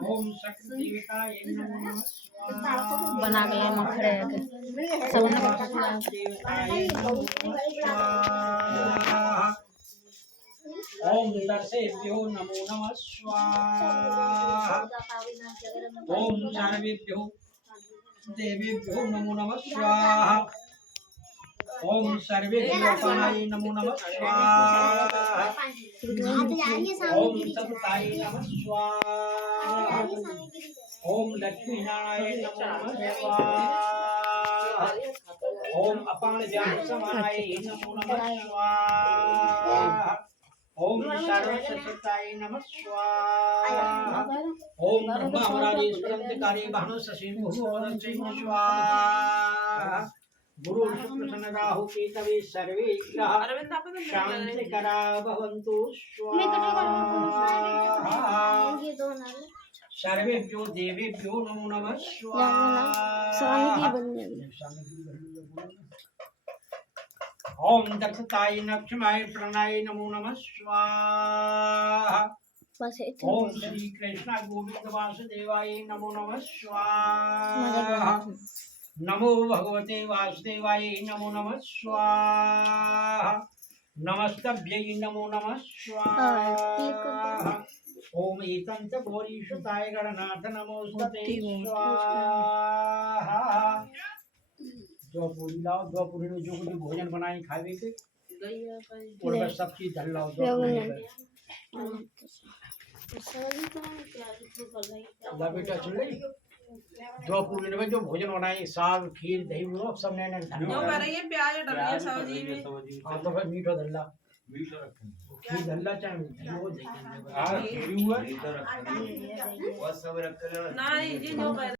ओम शक्ति देवताय नमो नमः स्वाहा बना के लाए मखड़े के सब ओम शक्ति देवताय नमो नमः स्वाहा ओम दर्शेभ्यो नमो नमः स्वाहा ओम सर्वेभ्यो देवेभ्यो नमो नमः स्वाहा ओम सर्वेभ्यो अपानाय नमो नमः स्वाहा ओम सताय नमः स्वाहा ओम लक्ष्मी नारायण नमो नमः स्वाहा ओम अपान ज्ञान समानाय नमो नमः स्वाहा ओम सर्वसताय नमः स्वाहा ओम ब्रह्मा वराजेश्वरंतकारे भानु शशि भुवनश्री स्वाहा गुरु शुक्र शन राहु केतवे सर्वे ग्रह शांति करा भवन्तु स्वाहा सर्वेभ्यो देवेभ्यो नमो नमः स्वाहा ओम दक्षताय नक्षमाय प्रणाय नमो नमः स्वाहा ओम श्री कृष्ण गोविंद वासुदेवाय नमो नमः स्वाहा नमो भगवते वासुदेवाय नमो नमः स्वाहा नमस्तभ्यै नमो नमः स्वाहा ओम एतं च गौरीशुताय गणनाथ नमोस्तुते स्वाहा जो पूरी लाओ दो पूरी में जो कुछ भोजन बनाए खावे के और बस सब चीज धर लाओ दो बेटा सुन ले दो पूरी में जो भोजन बनाए साग खीर दही वो सब ने ये प्याज डलिया सब्जी में हाँ तो फिर मीठो धल्ला खीर धल्ला चाहे वो देखेंगे ना जी जो